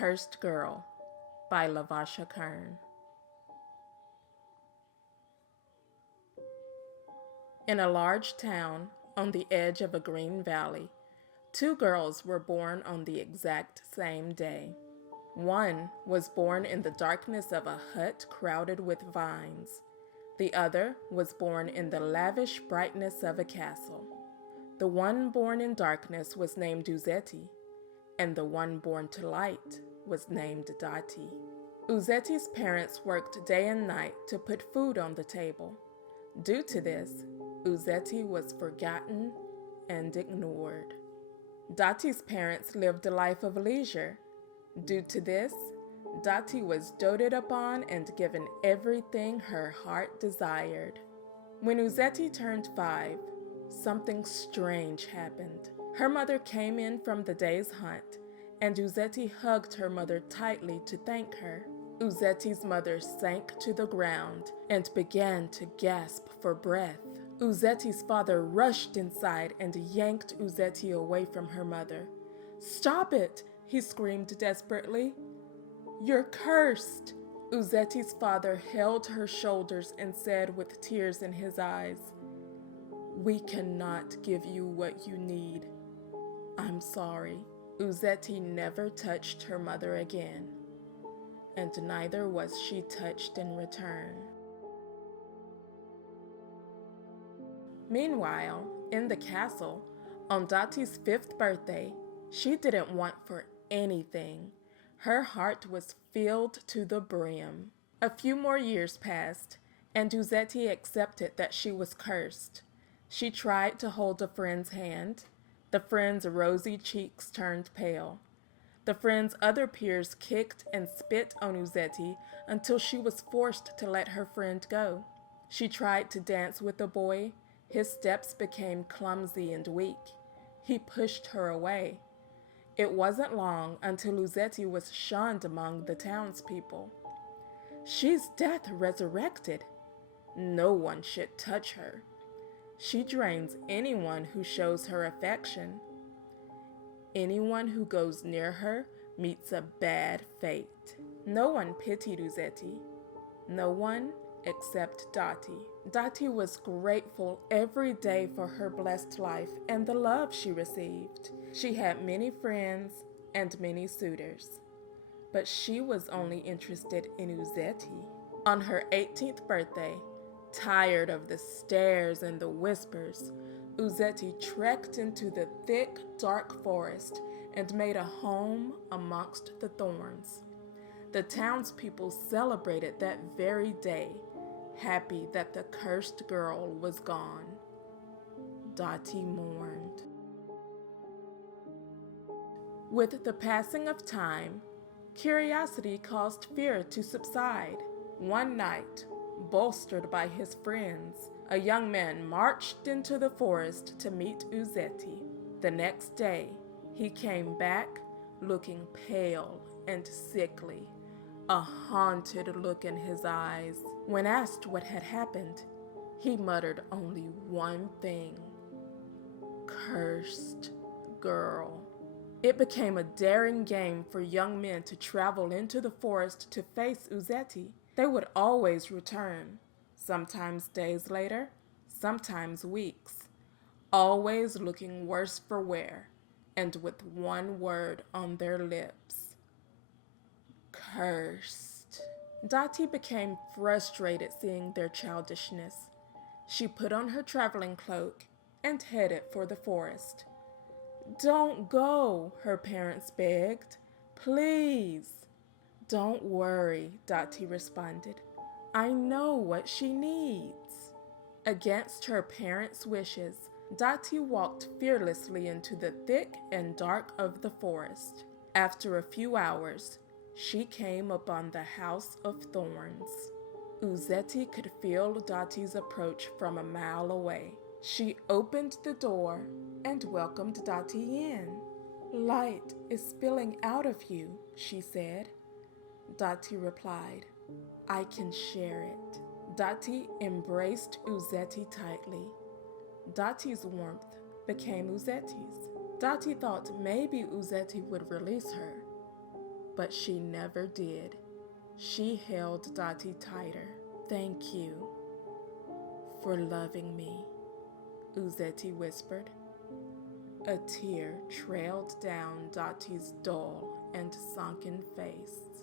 Cursed Girl by LaVosha Kern. In a large town on the edge of a green valley, two girls were born on the exact same day. One was born in the darkness of a hut crowded with vines. The other was born in the lavish brightness of a castle. The one born in darkness was named Uzeti, and the one born to light was named Dati. Uzeti's parents worked day and night to put food on the table. Due to this, Uzeti was forgotten and ignored. Dati's parents lived a life of leisure. Due to this, Dati was doted upon and given everything her heart desired. When Uzeti turned 5, something strange happened. Her mother came in from the day's hunt, and Uzeti hugged her mother tightly to thank her. Uzeti's mother sank to the ground and began to gasp for breath. Uzeti's father rushed inside and yanked Uzeti away from her mother. "Stop it!" he screamed desperately. "You're cursed!" Uzeti's father held her shoulders and said with tears in his eyes, "We cannot give you what you need. I'm sorry." Uzeti never touched her mother again, and neither was she touched in return. Meanwhile, in the castle, on Dati's 5th birthday, she didn't want for anything. Her heart was filled to the brim. A few more years passed, and Uzeti accepted that she was cursed. She tried to hold a friend's hand. The friend's rosy cheeks turned pale. The friend's other peers kicked and spit on Uzeti until she was forced to let her friend go. She tried to dance with the boy. His steps became clumsy and weak. He pushed her away. It wasn't long until Uzeti was shunned among the townspeople. "She's death resurrected. No one should touch her. She drains anyone who shows her affection. Anyone who goes near her meets a bad fate." No one pitied Uzeti. No one except Dati. Dati was grateful every day for her blessed life and the love she received. She had many friends and many suitors, but she was only interested in Uzeti. On her 18th birthday, tired of the stares and the whispers, Uzeti trekked into the thick, dark forest and made a home amongst the thorns. The townspeople celebrated that very day, happy that the cursed girl was gone. Dati mourned. With the passing of time, curiosity caused fear to subside. One night, bolstered by his friends, a young man marched into the forest to meet Uzeti. The next day, he came back looking pale and sickly, a haunted look in his eyes. When asked what had happened, he muttered only one thing: "Cursed girl." It became a daring game for young men to travel into the forest to face Uzeti. They would always return, sometimes days later, sometimes weeks, always looking worse for wear, and with one word on their lips: cursed. Dati became frustrated seeing their childishness. She put on her traveling cloak and headed for the forest. "Don't go," her parents begged. "Please." "Don't worry," Dati responded. "I know what she needs." Against her parents' wishes, Dati walked fearlessly into the thick and dark of the forest. After a few hours, she came upon the House of Thorns. Uzeti could feel Dati's approach from a mile away. She opened the door and welcomed Dati in. "Light is spilling out of you," she said. Dati replied, "I can share it." Dati embraced Uzeti tightly. Dati's warmth became Uzeti's. Dati thought maybe Uzeti would release her, but she never did. She held Dati tighter. "Thank you for loving me," Uzeti whispered. A tear trailed down Dati's dull and sunken face.